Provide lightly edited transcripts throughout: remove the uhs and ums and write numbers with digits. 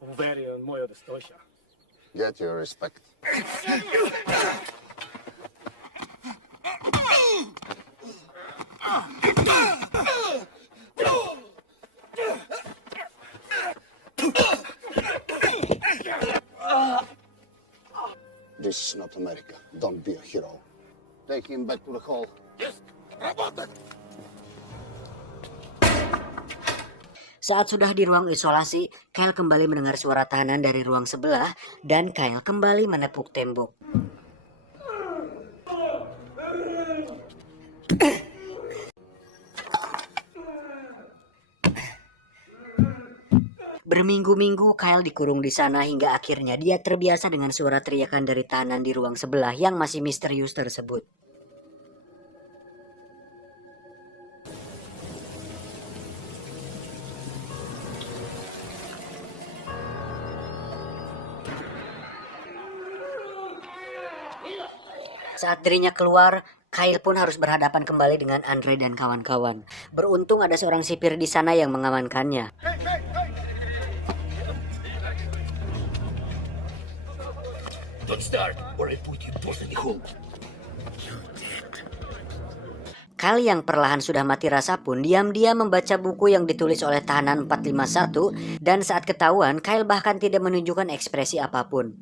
Уверен, моя достоша. Get your respect. This is not America. Don't be a hero. Take him back to the hall. Saat sudah di ruang isolasi, Kyle kembali mendengar suara tahanan dari ruang sebelah dan Kyle kembali menepuk tembok. Berminggu-minggu Kyle dikurung di sana hingga akhirnya dia terbiasa dengan suara teriakan dari tahanan di ruang sebelah yang masih misterius tersebut. Saat dirinya keluar, Kyle pun harus berhadapan kembali dengan Andre dan kawan-kawan. Beruntung ada seorang sipir di sana yang mengamankannya. Don't start, or I put you both in the hole. Kyle yang perlahan sudah mati rasa pun diam-diam membaca buku yang ditulis oleh tahanan 451 dan saat ketahuan Kyle bahkan tidak menunjukkan ekspresi apapun.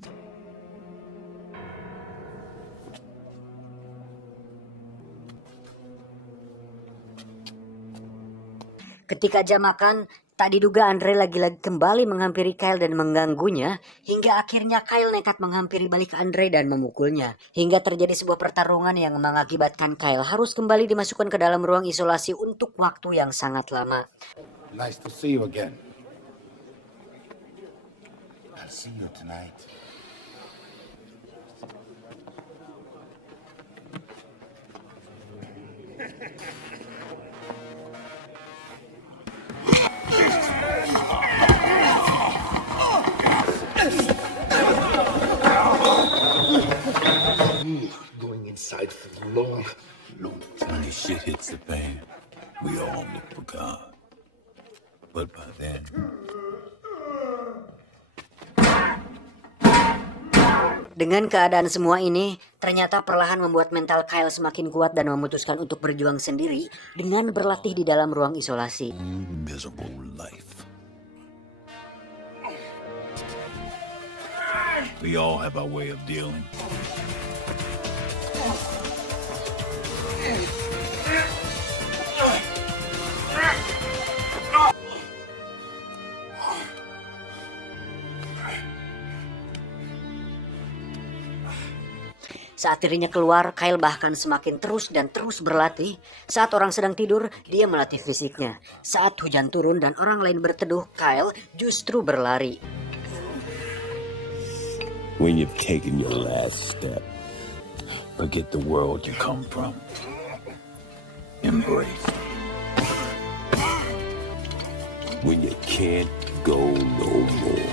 Ketika jam makan, tak diduga Andre lagi-lagi kembali menghampiri Kyle dan mengganggunya, hingga akhirnya Kyle nekat menghampiri balik Andre dan memukulnya. Hingga terjadi sebuah pertarungan yang mengakibatkan Kyle harus kembali dimasukkan ke dalam ruang isolasi untuk waktu yang sangat lama. Nice to see you again. I'll see you tonight. Going inside for long. When this shit hits the fan, we all look for God. But by then, Dengan keadaan semua ini, ternyata perlahan membuat mental Kyle semakin kuat dan memutuskan untuk berjuang sendiri dengan berlatih di dalam ruang isolasi. miserable life. We all have our way of dealing. Saat dirinya keluar, Kyle bahkan semakin terus dan terus berlatih. Saat orang sedang tidur, dia melatih fisiknya. Saat hujan turun dan orang lain berteduh, Kyle justru berlari. When you've taken your last step, forget the world you come from. Embrace. When you can't go no more.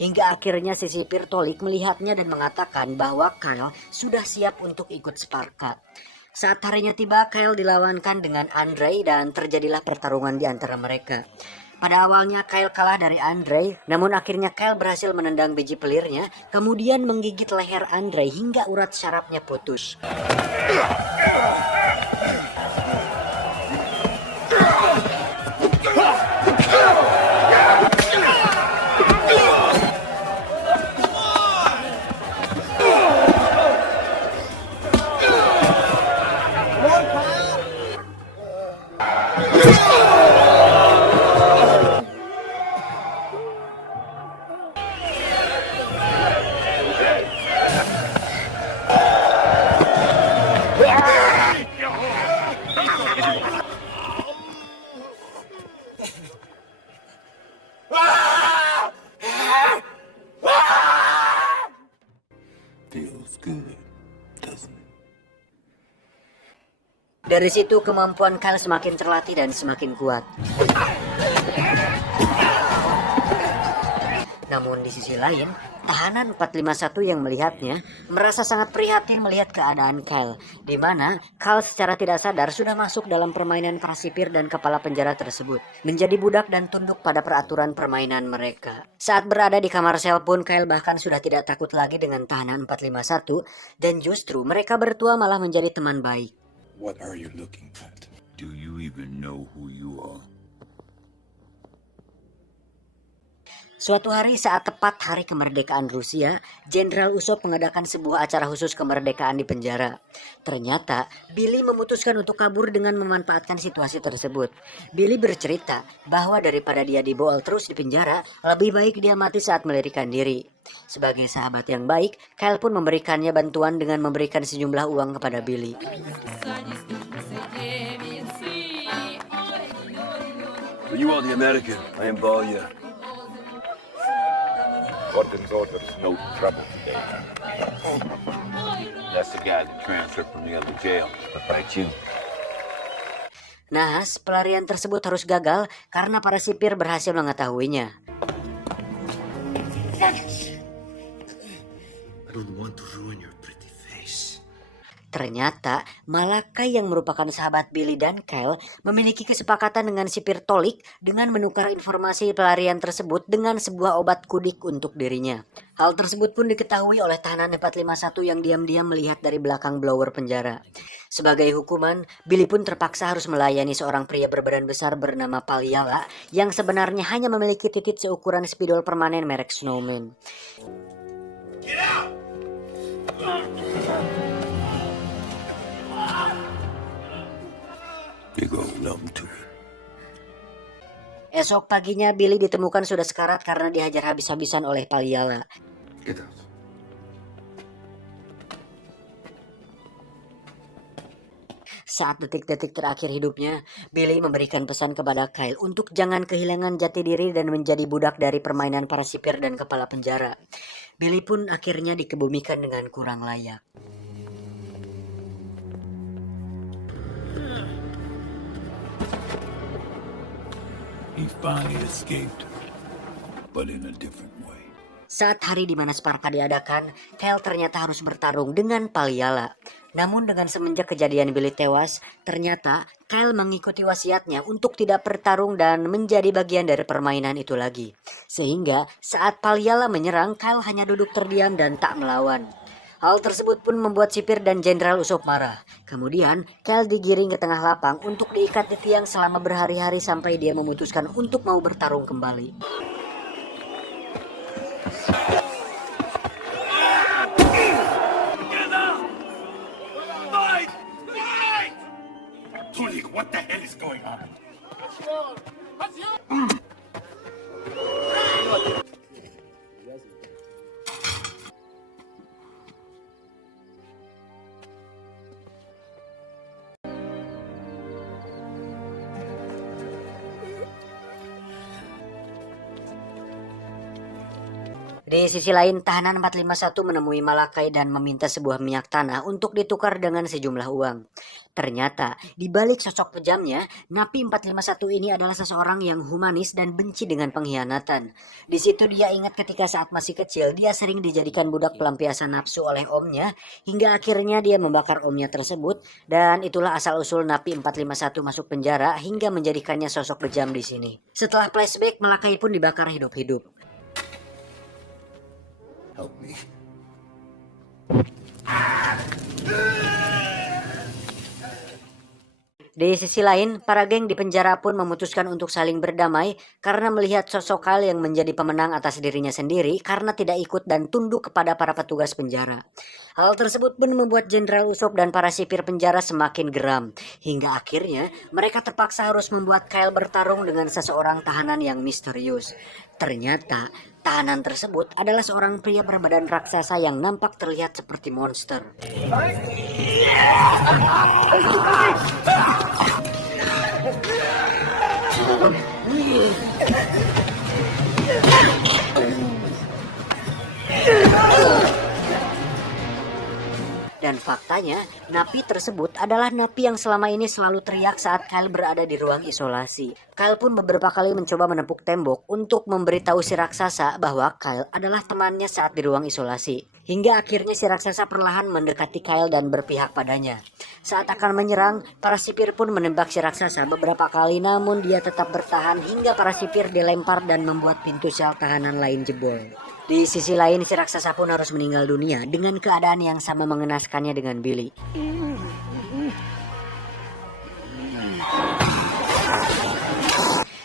Hingga akhirnya si sipir Tolik melihatnya dan mengatakan bahwa Kyle sudah siap untuk ikut Sparka. Saat harinya tiba, Kyle dilawankan dengan Andre dan terjadilah pertarungan di antara mereka. Pada awalnya Kyle kalah dari Andre, namun akhirnya Kyle berhasil menendang biji pelirnya, kemudian menggigit leher Andre hingga urat syarafnya putus. Feels good, doesn't it? Dari situ kemampuan Kyle semakin terlatih dan semakin kuat. Namun di sisi lain, tahanan 451 yang melihatnya merasa sangat prihatin melihat keadaan Kyle, di mana Kyle secara tidak sadar sudah masuk dalam permainan para sipir dan kepala penjara tersebut, menjadi budak dan tunduk pada peraturan permainan mereka. Saat berada di kamar sel pun, Kyle bahkan sudah tidak takut lagi dengan tahanan 451, dan justru mereka berdua malah menjadi teman baik. What are you looking at? Do you even know who you are? Suatu hari saat tepat hari kemerdekaan Rusia, Jenderal Usop mengadakan sebuah acara khusus kemerdekaan di penjara. Ternyata, Billy memutuskan untuk kabur dengan memanfaatkan situasi tersebut. Billy bercerita bahwa daripada dia dibohol terus di penjara, lebih baik dia mati saat melarikan diri. Sebagai sahabat yang baik, Kyle pun memberikannya bantuan dengan memberikan sejumlah uang kepada Billy. You are the American. I am Balya. Gordon's orders, no trouble today. That's the guy that transferred from the other jail. Right, you. Nahas, pelarian tersebut harus gagal karena para sipir berhasil mengetahuinya. I don't want to ruin your pretty face. Ternyata, Malakai yang merupakan sahabat Billy dan Kyle memiliki kesepakatan dengan sipir Tolik dengan menukar informasi pelarian tersebut dengan sebuah obat kudik untuk dirinya. Hal tersebut pun diketahui oleh tahanan 451 yang diam-diam melihat dari belakang blower penjara. Sebagai hukuman, Billy pun terpaksa harus melayani seorang pria berbadan besar bernama Palyala yang sebenarnya hanya memiliki titik seukuran spidol permanen merek Snowman. Big old lump to it. Esok paginya Billy ditemukan sudah sekarat karena dihajar habis-habisan oleh Palyala. Get out. Saat detik-detik terakhir hidupnya, Billy memberikan pesan kepada Kyle untuk jangan kehilangan jati diri dan menjadi budak dari permainan para sipir dan kepala penjara. Billy pun akhirnya dikebumikan dengan kurang layak. He finally escaped, but in a different way. Saat hari di mana Sparka diadakan, Kyle ternyata harus bertarung dengan Palyala. Namun dengan semenjak kejadian Billy tewas, ternyata Kyle mengikuti wasiatnya untuk tidak bertarung dan menjadi bagian dari permainan itu lagi. Sehingga saat Palyala menyerang, Kyle hanya duduk terdiam dan tak melawan. Hal tersebut pun membuat sipir dan Jenderal Usop marah. Kemudian, Kyle digiring ke tengah lapang untuk diikat di tiang selama berhari-hari sampai dia memutuskan untuk mau bertarung kembali. Tulik, what the hell is going on? Di sisi lain, tahanan 451 menemui Malakai dan meminta sebuah minyak tanah untuk ditukar dengan sejumlah uang. Ternyata, di balik sosok pejamnya, napi 451 ini adalah seseorang yang humanis dan benci dengan pengkhianatan. Di situ dia ingat ketika saat masih kecil, dia sering dijadikan budak pelampiasan nafsu oleh omnya, hingga akhirnya dia membakar omnya tersebut, dan itulah asal-usul napi 451 masuk penjara hingga menjadikannya sosok kejam di sini. Setelah flashback, Malakai pun dibakar hidup-hidup. Help me. Di sisi lain, para geng di penjara pun memutuskan untuk saling berdamai karena melihat sosok Kyle yang menjadi pemenang atas dirinya sendiri karena tidak ikut dan tunduk kepada para petugas penjara. Hal tersebut pun membuat Jenderal Usop dan para sipir penjara semakin geram. Hingga akhirnya mereka terpaksa harus membuat Kyle bertarung dengan seseorang tahanan yang misterius. Ternyata tahanan tersebut adalah seorang pria berbadan raksasa yang nampak terlihat seperti monster. Dan faktanya, Napi tersebut adalah napi yang selama ini selalu teriak saat Kyle berada di ruang isolasi. Kyle pun beberapa kali mencoba menepuk tembok untuk memberitahu si raksasa bahwa Kyle adalah temannya saat di ruang isolasi. Hingga akhirnya si raksasa perlahan mendekati Kyle dan berpihak padanya. Saat akan menyerang, para sipir pun menembak si raksasa beberapa kali, namun dia tetap bertahan hingga para sipir dilempar dan membuat pintu sel tahanan lain jebol. Di sisi lain, si raksasa pun harus meninggal dunia dengan keadaan yang sama mengenaskannya dengan Billy.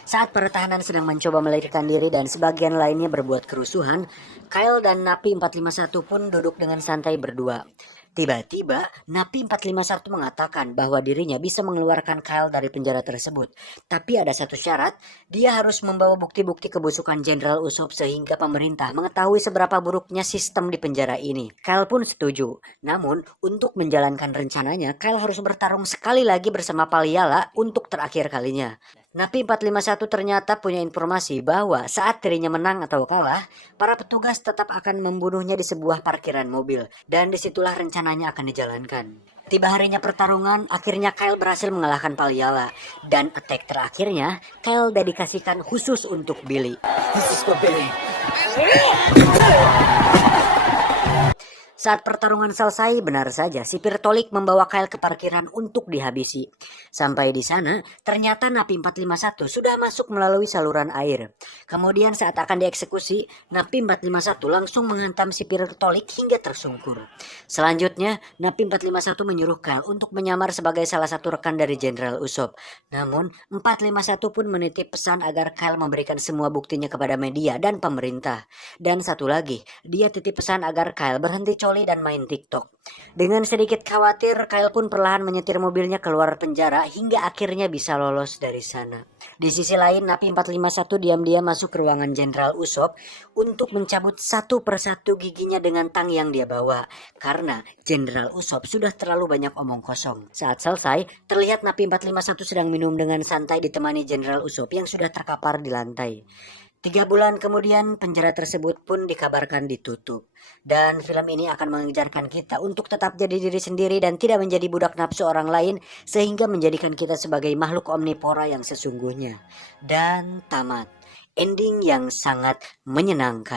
Saat para tahanan sedang mencoba melarikan diri dan sebagian lainnya berbuat kerusuhan, Kyle dan Napi 451 pun duduk dengan santai berdua. Tiba-tiba, Napi 451 mengatakan bahwa dirinya bisa mengeluarkan Kyle dari penjara tersebut. Tapi ada satu syarat, dia harus membawa bukti-bukti kebusukan Jenderal Usopp sehingga pemerintah mengetahui seberapa buruknya sistem di penjara ini. Kyle pun setuju. Namun, untuk menjalankan rencananya, Kyle harus bertarung sekali lagi bersama Paliala untuk terakhir kalinya. Napi 451 ternyata punya informasi bahwa saat dirinya menang atau kalah, para petugas tetap akan membunuhnya di sebuah parkiran mobil, dan disitulah rencananya akan dijalankan. Tiba harinya pertarungan, akhirnya Kyle berhasil mengalahkan Paliala, dan attack terakhirnya Kyle dedikasikan khusus untuk Billy. Khusus for Billy. Saat pertarungan selesai, benar saja sipir Tolik membawa Kyle ke parkiran untuk dihabisi. Sampai di sana, ternyata Napi 451 sudah masuk melalui saluran air. Kemudian saat akan dieksekusi, Napi 451 langsung menghantam sipir Tolik hingga tersungkur. Selanjutnya, Napi 451 menyuruh Kyle untuk menyamar sebagai salah satu rekan dari Jenderal Usopp. Namun, 451 pun menitip pesan agar Kyle memberikan semua buktinya kepada media dan pemerintah. Dan satu lagi, dia titip pesan agar Kyle berhenti coli dan main TikTok. Dengan sedikit khawatir, Kyle pun perlahan menyetir mobilnya keluar penjara hingga akhirnya bisa lolos dari sana. Di sisi lain, Napi 451 diam-diam masuk ke ruangan Jenderal Usopp untuk mencabut satu persatu giginya dengan tang yang dia bawa. Karena Jenderal Usopp sudah terlalu banyak omong kosong. Saat selesai, terlihat Napi 451 sedang minum dengan santai ditemani Jenderal Usopp yang sudah terkapar di lantai. 3 bulan kemudian penjara tersebut pun dikabarkan ditutup. Dan film ini akan mengajarkan kita untuk tetap jadi diri sendiri dan tidak menjadi budak nafsu orang lain, sehingga menjadikan kita sebagai makhluk omnivora yang sesungguhnya. Dan tamat. Ending yang sangat menyenangkan.